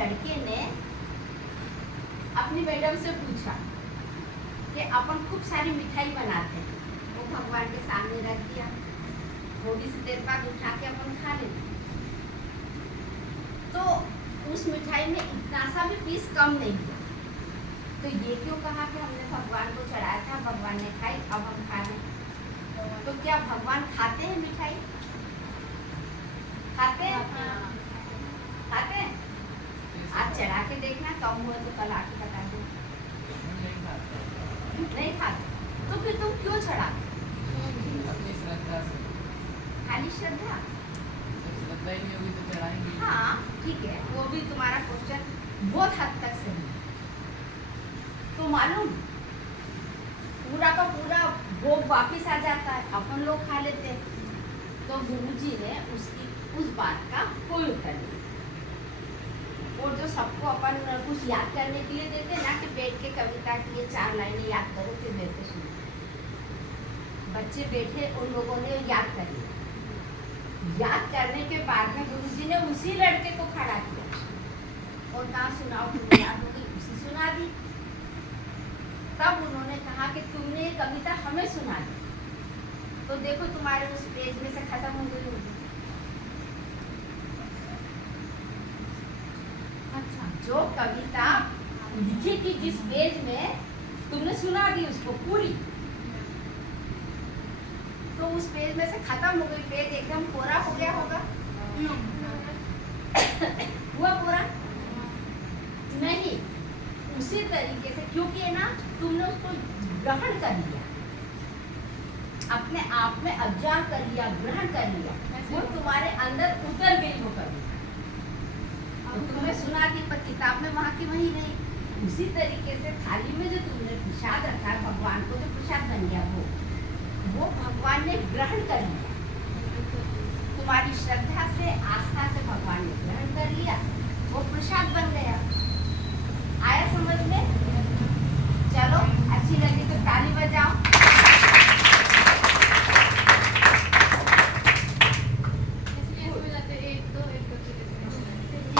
लड़के ने अपनी मैडम से पूछा कि अपन खूब सारी मिठाई बनाते हैं, वो भगवान के सामने रख दिया, थोड़ी सी देर बाद उठा के अपन खा लेते, तो उस मिठाई में इतना सा भी पीस कम नहीं हुआ, तो ये क्यों कहा कि हमने भगवान को चढ़ाया था, भगवान ने खाई, अब हम खा रहे हैं। तो क्या भगवान खाते हैं मिठाई? खाते हैं? खाते हैं? आज चढ़ा के देखना, कम हुआ तो कल आके बता दो। नहीं खाते तो फिर तुम क्यों चढ़ाते? अपनी श्रद्धा से। खाली श्रद्धा? श्रद्धा ही नहीं होगी तो चढ़ाएंगे। हाँ ठीक है, वो भी तुम्हारा क्वेश्चन बहुत हद तक सही है। तो मालूम पूरा का पूरा भोग वापिस आ जाता है, अपन लोग खा लेते हैं। तो गुरुजी ने उसकी उस बात का कोई उत्तर नहीं। और जो सबको अपन कुछ याद करने के लिए देते ना कि बैठ के कविता की ये 4 लाइनें याद करो फिर बैठ के सुनो, बच्चे बैठे, उन लोगों ने याद कर लिया। याद करने के बाद में गुरुजी ने उसी लड़के को खड़ा किया और कहा सुनाओ, तुम्हें याद होगी, उसी सुना दी। तब उन्होंने कहा कि तुमने ये कविता हमें सुना दी, तो देखो तुम्हारे उस पेज में से खत्म हो गई होगी। अच्छा, जो कविता लिखी थी जिस पेज में, तुमने सुना दी उसको पूरी, तो उस पेज में से खत्म हो गई, पेज एकदम पूरा हो गया होगा? हुआ पूरा? नहीं। उसी तरीके से, क्योंकि है ना, तुमने उसको ग्रहण कर लिया, अपने आप में अब्जॉर्व कर लिया, ग्रहण कर लिया, वो तुम्हारे अंदर उतर गई वो कविता। और तुम्हें सुना दी पर किताब में वहाँ की वहीं नहीं। उसी तरीके से थाली में जो तुमने प्रसाद रखा है, भगवान को जो प्रसाद बन गया, वो भगवान ने ग्रहण कर लिया। तुम्हारी श्रद्धा से, आस्था से भगवान ने ग्रहण कर